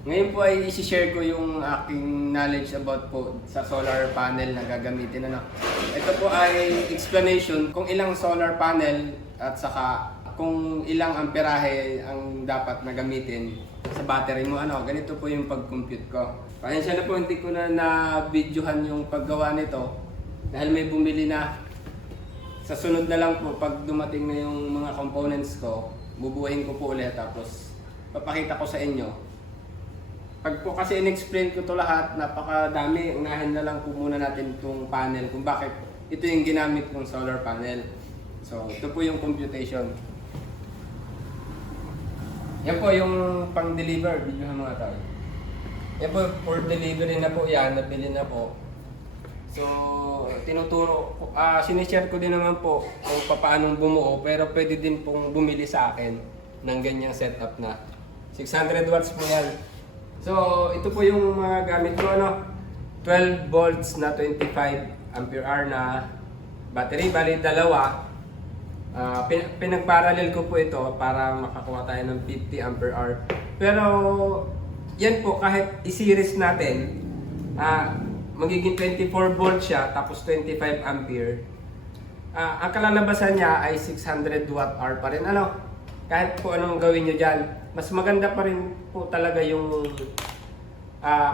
Ngayon po ay isi-share ko yung aking knowledge about po sa solar panel na gagamitin. Ito po ay explanation kung ilang solar panel at saka kung ilang amperahe ang dapat na gamitin sa battery mo. Ganito po yung pag-compute ko. Pasensya na po, hindi ko na-videohan yung paggawa nito dahil may bumili na. Sa sunod na lang po, pag dumating na yung mga components ko, bubuhin ko po ulit tapos papakita ko sa inyo. Pag po kasi in-explain ko to lahat, napakadami. Unahin na lang po muna natin itong panel kung bakit ito yung ginamit kong solar panel. So, ito po yung computation. Yan po yung pang-deliver. Videohan mga tao. Yan po, for delivery na po yan. Nabili na po. So, tinuturo, sinishare ko din naman po kung paano bumuo. Pero pwede din pong bumili sa akin ng ganyang setup na. 600 watts po yan. So, ito po yung mga gamit ko, 12 volts na 25 ampere hour na battery, bali dalawa. Pinag-parallel ko po ito para makakuha tayo ng 50 ampere hour. Pero, yan po, kahit i-series natin, magiging 24 volts siya, tapos 25 ampere. Ang kalalabasan niya ay 600 watt hour pa rin. Kahit po anong gawin nyo dyan, mas maganda pa rin po talaga yung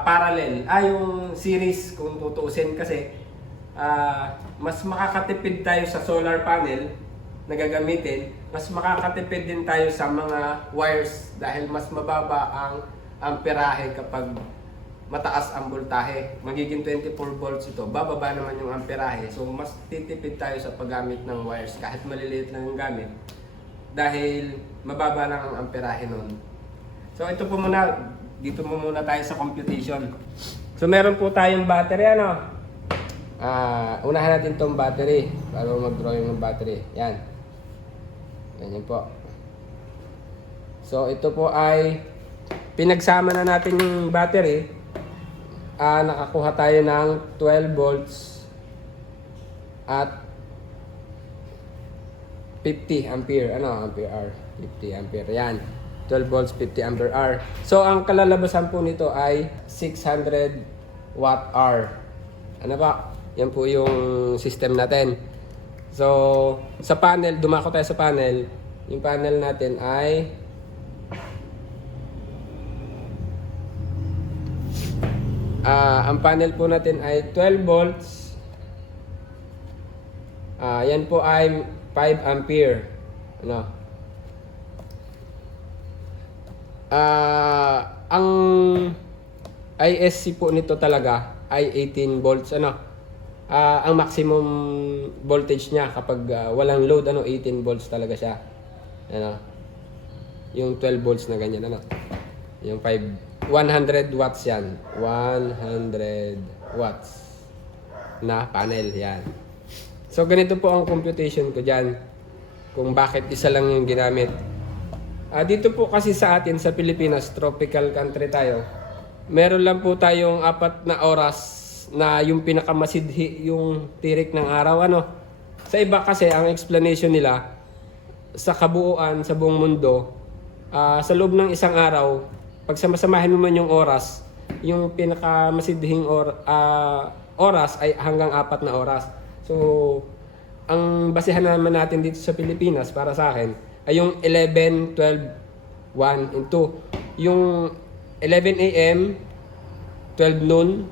parallel, yung series kung tutuusin kasi mas makakatipid tayo sa solar panel na gagamitin, mas makakatipid din tayo sa mga wires dahil mas mababa ang amperahe kapag mataas ang voltahe. Magiging 24 volts ito, bababa naman yung amperahe. So mas titipid tayo sa paggamit ng wires kahit maliliit lang yung gamit dahil mababa lang ang amperahe nun. So ito po muna, dito mo muna tayo sa computation. So meron po tayong battery, unahan natin tong battery para mag-drawing ng battery. Yan. Ganyan po. So ito po ay pinagsama na natin yung battery. Nakakuha tayo ng 12 volts at 50 ampere, ampere hour, 50 ampere, yan. 12 volts, 50 ampere hour. So, ang kalalabasan po nito ay 600 watt hour. Ano ba? Yan po yung system natin. So, sa panel, dumako tayo sa panel. Yung panel natin ay ang panel po natin ay 12 volts. Yan po ay 5 ampere. Ang ISC po nito talaga ay 18 volts. Ang maximum voltage niya kapag walang load, 18 volts talaga siya. Yung 12 volts na ganyan, yung 100 watts yan. 100 watts na panel yan. So, ganito po ang computation ko dyan. Kung bakit isa lang yung ginamit. Dito po kasi sa atin, sa Pilipinas, tropical country tayo. Meron lang po tayong 4 na oras na yung pinakamasidhi yung tirik ng araw. Sa iba kasi, ang explanation nila, sa kabuuan, sa buong mundo, sa loob ng isang araw, pag samasamahin mo man yung oras, yung pinakamasidhing oras ay hanggang 4 na oras. So, ang basihan naman natin dito sa Pilipinas para sa akin ay yung 11, 12, 1, and 2. Yung 11 a.m., 12 noon,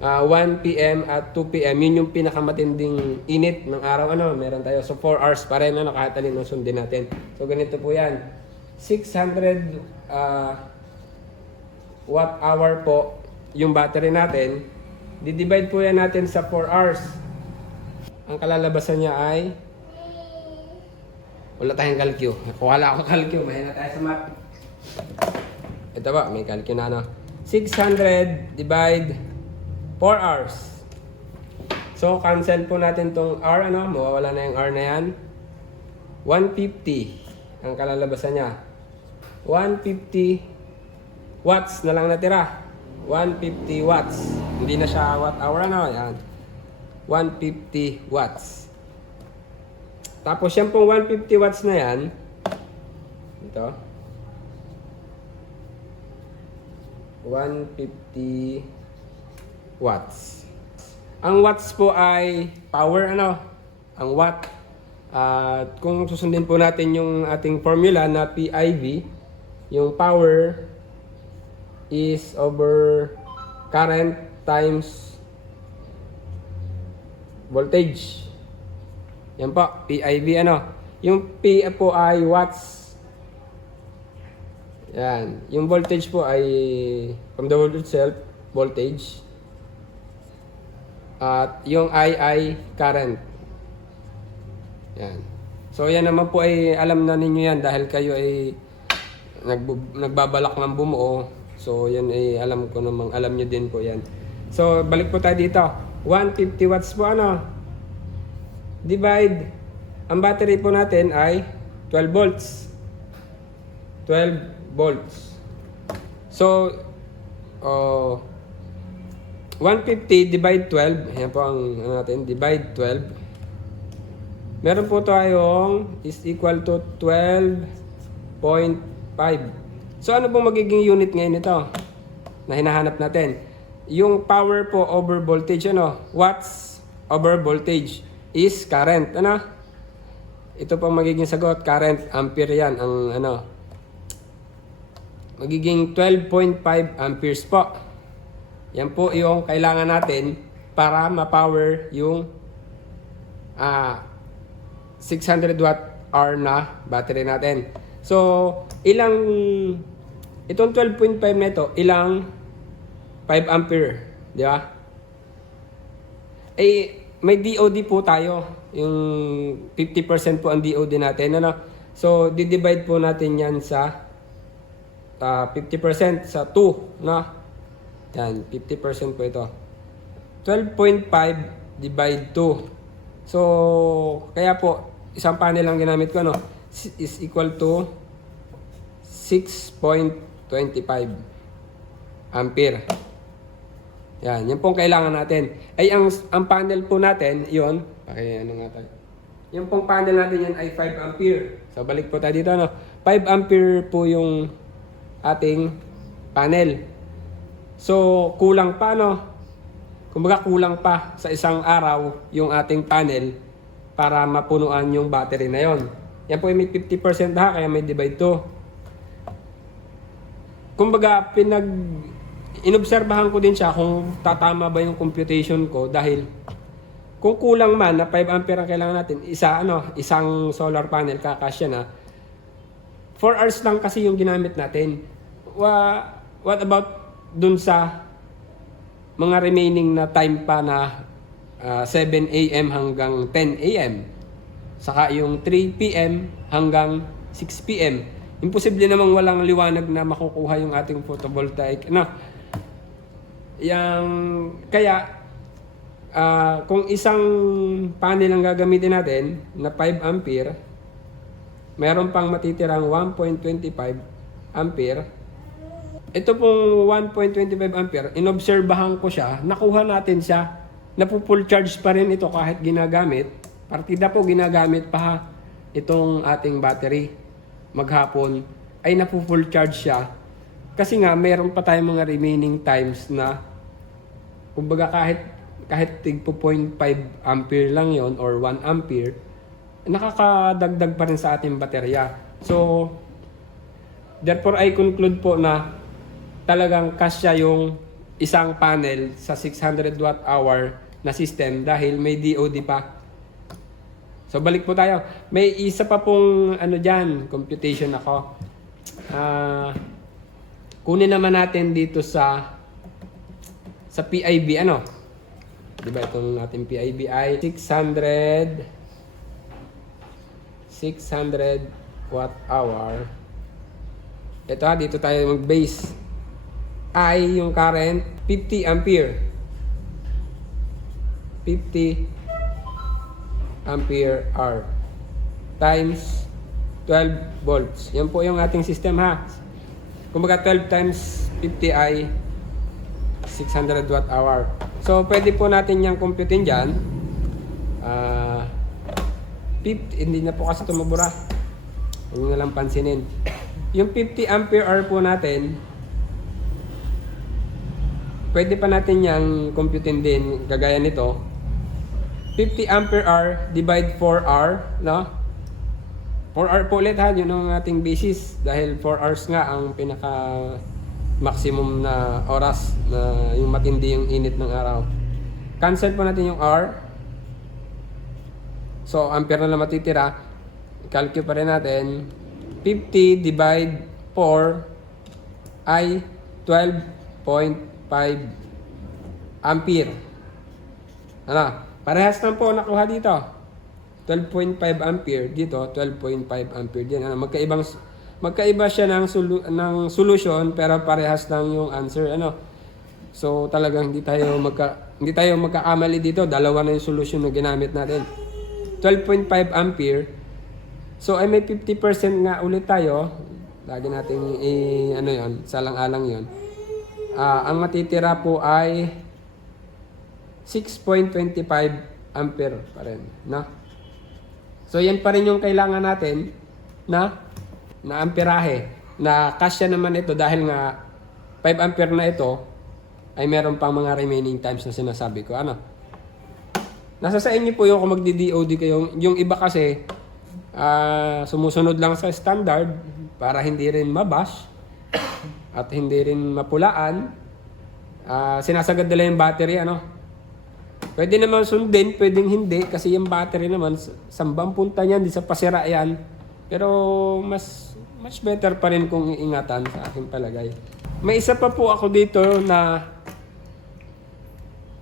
1 p.m. at 2 p.m. Yun yung pinakamatinding init ng araw. Meron tayo. So 4 hours pa rin, kahit alin ang sundin natin. So ganito po yan. 600 watt hour po yung battery natin. Di-divide po yan natin sa 4 hours. Ang kalalabasan niya ay wala tayong kalkyo. Wala ako kalkyo. Mahina tayo sa math. Ito ba? May kalkyo na 600 divide 4 hours. So, cancel po natin tong R. Mawawala na yung R na yan. 150. Ang kalalabasan niya. 150 watts na lang natira. 150 watts. Hindi na siya watt hour. Yan. 150 watts. Tapos yan pong 150 watts na yan, ito, 150 watts. Ang watts po ay power, ano? Ang watt. At kung susundin po natin yung ating formula na PIV, yung power is over current times voltage. Yan po, PIV, ano? Yung P po ay watts. Yan. Yung voltage po ay from the word itself, voltage. At yung I ay current. Yan. So yan naman po ay alam na ninyo yan dahil kayo ay nagbabalak ng bumuo. So yan ay alam ko namang alam nyo din po yan. So balik po tayo dito. 150 watts po, ano? Divide. Ang battery po natin ay 12 volts. 12 volts. So 150 divide 12. Ayan po ang ano natin, divide 12. Meron po tayong is equal to 12.5. So ano pong magiging unit ngayon ito na hinahanap natin? Yung power po over voltage, ano? Watts over voltage is current, ano? Ito pong magiging sagot, current, ampere yan, ang ano? Magiging 12.5 amperes po. Yan po yung kailangan natin para ma-power yung 600 watt hour na battery natin. So, itong 12.5 na ito, ilang 5 ampere, di ba? Eh, may DOD po tayo. Yung 50% po ang DOD natin, ano? So, di-divide po natin yan sa 50% sa 2, no? Yan, 50% po ito. 12.5 divide 2. So, kaya po, isang panel lang ginamit ko, no? Is equal to 6.25 ampere. Yan pong kailangan natin. Ay, ang panel po natin, yun, ano nga tayo? Yung pong panel natin yan ay 5 ampere. So, balik po tayo dito, no? 5 ampere po yung ating panel. So, kulang pa, no? Kumbaga, kulang pa sa isang araw yung ating panel para mapunuan yung battery na yon. Yan po ay may 50% ha, kaya may divide 2. Kumbaga, inobserbahan ko din siya kung tatama ba yung computation ko dahil kung kulang man na 5 ampere ang kailangan natin, isang solar panel kakasya na. 4 hours lang kasi yung ginamit natin. What about dun sa mga remaining na time pa na 7 a.m. hanggang 10 a.m. Saka yung 3 p.m. hanggang 6 p.m. Imposible namang walang liwanag na makukuha yung ating photovoltaic. Kaya kung isang panel ang gagamitin natin na 5 ampere, meron pang matitirang 1.25 ampere. Ito pong 1.25 ampere, inobserbahan ko siya, nakuha natin siya, napu-full charge pa rin ito kahit ginagamit. Partida po ginagamit pa itong ating battery. Maghapon ay napu-full charge siya. Kasi nga, mayroon pa tayong mga remaining times na, kumbaga kahit tigpo 0.5 ampere lang yon or 1 ampere, nakakadagdag pa rin sa ating baterya. So, therefore, I conclude po na talagang kasya yung isang panel sa 600 watt hour na system dahil may DOD pa. So balik po tayo. May isa pa pong dyan, computation ako. Kunin naman natin dito sa PIB, diba itong ating PIB ay 600 watt hour. Ito dito tayo mag-base. I yung current 50 ampere. 50 ampere hour times 12 volts. Yan po yung ating system ha. Kumbaga 12 times 50 ay 600 watt hour. So pwede po natin yung computein dyan. 50, hindi na po kasi tumabura. Huwag nyo na lang pansinin. Yung 50 ampere hour po natin pwede pa natin yang computein din, kagaya nito. 50 ampere hour divide 4 hour, no? 4 hour po ulit ha, yun ang ating basis. Dahil 4 hours nga ang pinaka maximum na oras na yung matindi yung init ng araw. Cancel po natin yung hour. So, ampere na lang matitira. Calculate pa rin natin. 50 divide 4 ay 12.5 ampere. Ano? Parehas lang po nakuha dito. 12.5 ampere dito, 12.5 ampere din. Ano? Magkaiba siya ng solution pero parehas lang yung answer. Ano? So, talagang hindi tayo magkakamali dito. Dalawa na yung solution na ginamit natin. 12.5 ampere. So, ay may 50% nga ulit tayo. Lagi natin ano yon, salang-alang yon. Ang matitira po ay 6.25 ampere pa rin. No? So, yan pa rin yung kailangan natin na amperahe. Na kasya naman ito dahil nga 5 ampere na ito ay meron pang mga remaining times na sinasabi ko. Ano? Nasa sa inyo po yung kung magdi-DOD kayo. Yung iba kasi, sumusunod lang sa standard para hindi rin mabash at hindi rin mapulaan. Sinasagad nila yung battery. Ano? Pwede naman sundin, pwedeng hindi. Kasi yung battery naman, sambang punta niyan, di sa pasira yan. Pero much better pa rin kung iingatan sa aking palagay. May isa pa po ako dito na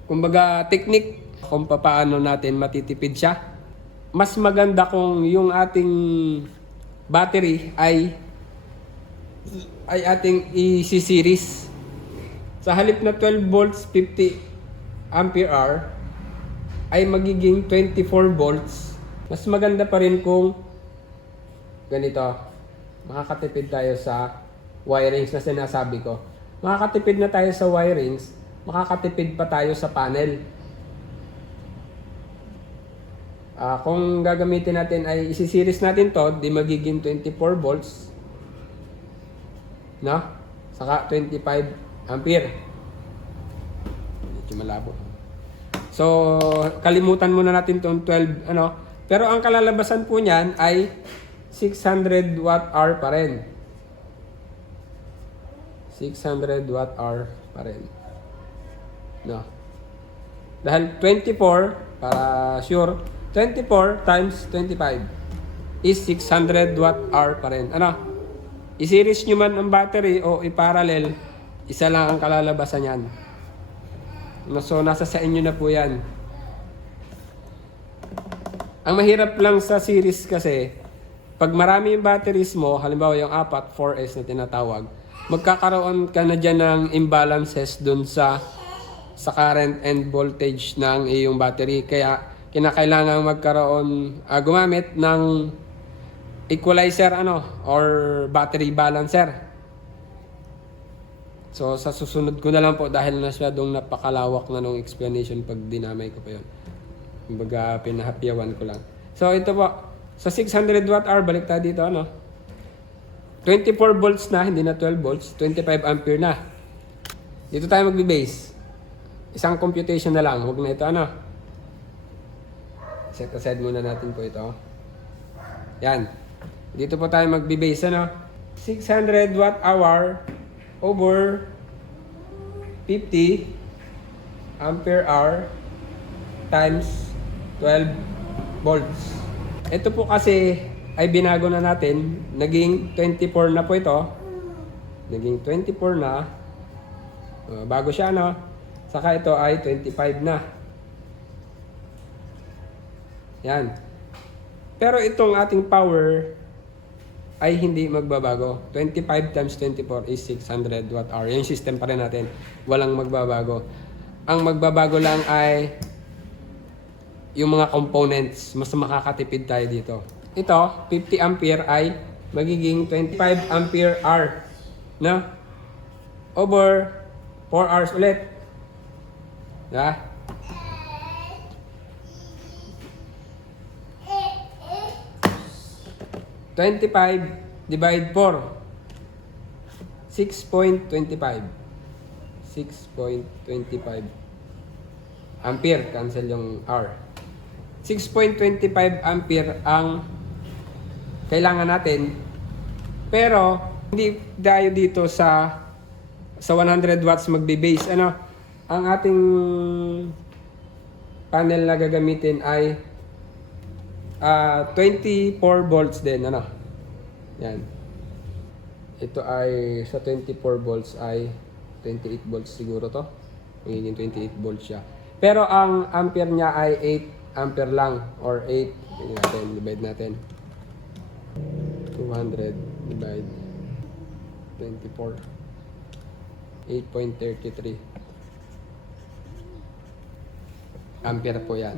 kumbaga technique kung paano natin matitipid siya. Mas maganda kung yung ating battery ay ating i-series. Sa halip na 12 volts 50 ampere hour ay magiging 24 volts. Mas maganda pa rin kung ganito. Makakatipid tayo sa wirings na sinasabi ko. Makakatipid na tayo sa wirings, makakatipid pa tayo sa panel. Kung gagamitin natin ay isi-series natin to, di magiging 24 volts. No? Saka 25 ampere. Medyo malabo. So, kalimutan muna natin tong 12, ano. Pero ang kalalabasan po niyan ay 600 watt hour pa rin. 600 watt hour pa rin. No. Dahil 24, para sure, 24 times 25 is 600 watt hour pa rin. Ano? I-series nyo man ang battery o i-parallel, isa lang ang kalalabasan yan. So, nasa sa inyo na po yan. Ang mahirap lang sa series kasi, pag marami yung batteries mo, halimbawa yung 4S na tinatawag, magkakaroon ka na dyan ng imbalances dun sa current and voltage ng iyong battery. Kaya, kinakailangan magkaroon, gumamit ng equalizer or battery balancer. So sa susunod ko na lang po dahil masyadong napakalawak na nung explanation pag dinamay ko pa yun. Kumbaga pinahapyawan ko lang. So ito po, sa 600 watt hour, balik tayo dito 24 volts na, hindi na 12 volts, 25 ampere na. Dito tayo magbe-base. Isang computation na lang, huwag na ito set aside muna natin po ito. Yan. Dito po tayo magbe-base 600 watt hour over 50 ampere hour times 12 volts. Ito po kasi ay binago na natin. Naging 24 na po ito. Naging 24 na. Bago siya Saka ito ay 25 na. Yan. Pero itong ating power ay hindi magbabago. 25 times 24 is 600 watt hour. Yung system pa rin natin. Walang magbabago. Ang magbabago lang ay yung mga components. Mas makakatipid tayo dito. Ito, 50 ampere ay magiging 25 ampere hour. Over 4 hours ulit. Diba? $25 divide 4. 6.25. 6.25 ampere. Cancel yung R. 6.25 ampere ang kailangan natin. Pero, hindi tayo dito sa 100 watts magbe-base. Ano? Ang ating panel na gagamitin ay 24 volts din. Ano? Yan. Ito ay sa 24 volts ay 28 volts siguro to. Magiging 28 volts siya. Pero ang ampere niya ay 8 ampere lang or 8. Divide natin. 200 divide 24. 8.33 ampere po yan.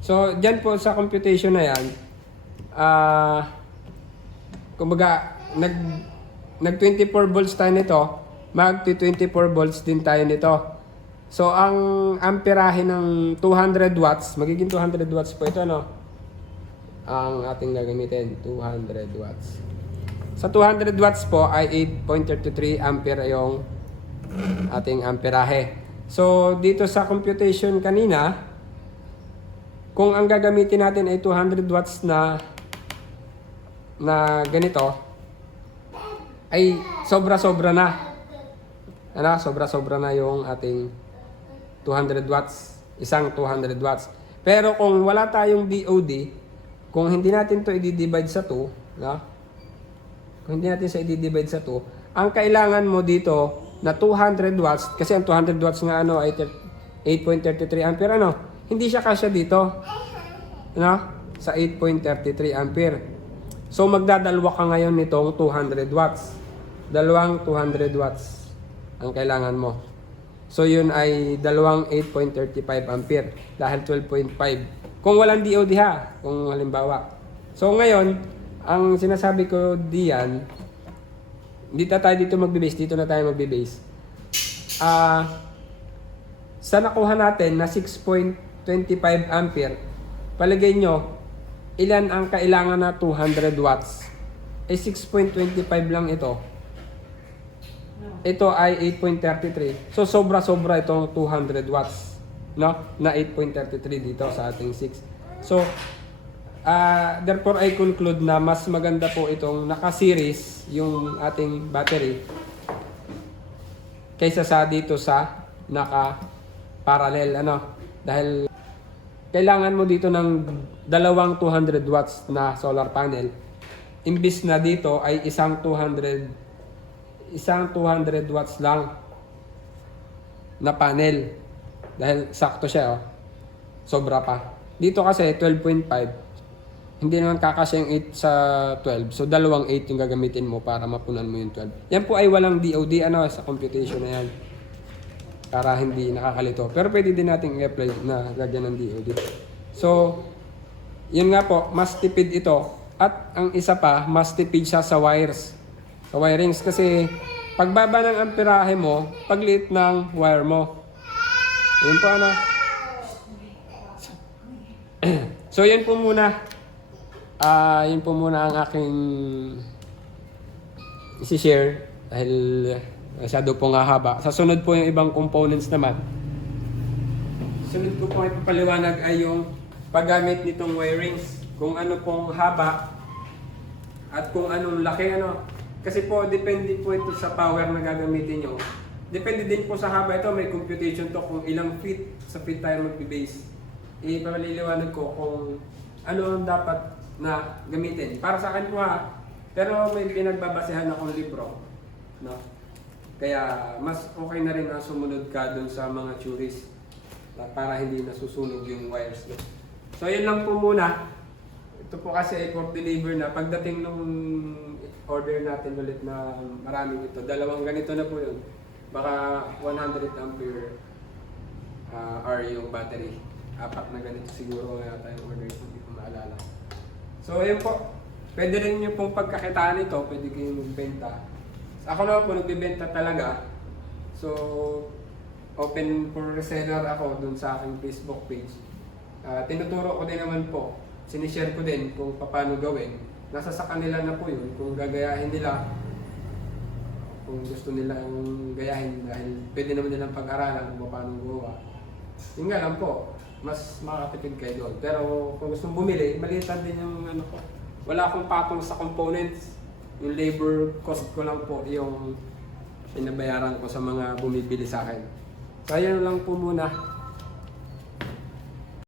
So, dyan po sa computation na yan, kumbaga, nag 24 volts tayo nito, mag 24 volts din tayo nito. So, ang amperahe ng 200 watts, magiging 200 watts po ito, no? Ang ating gagamitin, 200 watts. Sa 200 watts po ay 8.33 ampere yung ating amperahe. So, dito sa computation kanina, kung ang gagamitin natin ay 200 watts na ganito, ay sobra-sobra na. Ano? Sobra-sobra na yung ating 200 watts. Isang 200 watts. Pero kung wala tayong DOD, kung hindi natin to i-divide sa 2, no? Kung hindi natin sa i-divide sa 2, ang kailangan mo dito na 200 watts, kasi ang 200 watts nga ano ay 8.33 ampere, ano? Hindi siya kasya dito, no? Sa 8.33 ampere. So magdadalwa ka ngayon nitong 200 watts. Dalawang 200 watts ang kailangan mo. So yun ay dalawang 8.35 ampere dahil 12.5. Kung walang DOD ha, kung halimbawa. So ngayon, ang sinasabi ko diyan, dito tayo dito magbe-base, dito na tayo magbe-base. Sa nakuha natin na 6.25 ampere, palagay nyo, ilan ang kailangan na 200 watts? Eh 6.25 lang ito. Ito ay 8.33. So sobra-sobra itong 200 watts, no? Na 8.33 dito sa ating 6. So therefore I conclude na mas maganda po itong naka-series yung ating battery kaysa sa dito sa naka-parallel, ano? Dahil kailangan mo dito ng dalawang 200 watts na solar panel. Imbis na dito ay isang 200 watts lang na panel. Dahil sakto siya, oh. Sobra pa. Dito kasi 12.5. Hindi naman kakasya yung 8 sa 12. So dalawang 8 yung gagamitin mo para mapunan mo yung 12. Yan po ay walang DOD, ano, sa computation na yan. Para hindi nakakalito. Pero pwede din natin i-apply na lagyan ng DOD. So, yun nga po, mas tipid ito. At ang isa pa, mas tipid siya sa wires. Sa wirings. Kasi, pagbaba ng amperahe mo, pagliit ng wire mo. Yun po, ano. So, yun po muna. Yun po muna ang aking isi-share. Dahil masyado po nga haba. Sa sunod po yung ibang components naman. Sunod ko po ipapaliwanag ay yung paggamit nitong wirings. Kung ano pong haba at kung anong laki, ano. Kasi po, depende po ito sa power na gagamitin nyo. Depende din po sa haba. Ito may computation to kung ilang feet sa feet tayo magbe-base. Ipaliliwanag ko kung ano ang dapat na gamitin. Para sa akin po ha. Pero may pinagbabasehan akong libro. No? Kaya mas okay na rin na sumunod ka dun sa mga theories para hindi nasusunog yung wires. No? So yun lang po muna. Ito po kasi ay for deliver na. Pagdating nung order natin ulit na maraming ito, dalawang ganito na po yun. Baka 100 ampere hour yung battery. 4 na ganito siguro yata yung order ko, hindi ko maalala. So ayun po. Pwede rin nyo pong pagkakitaan ito, pwede kayong magbenta. Ako naman po nagbibenta talaga. So, open for reseller ako dun sa aking Facebook page. Tinuturo ko din naman po. Sinishare ko din kung paano gawin. Nasa sa kanila na po yun. Kung gagayahin nila, kung gusto nilang gayahin dahil pwede naman nilang pag-aralan kung paano gawa. Yun nga lang po, mas makakatipid kayo doon. Pero kung gusto bumili, malitan din yung ano ko. Wala akong patong sa components. Yung labor cost ko lang po yung pinabayaran ko sa mga bumibili sa akin. So ayun lang po muna.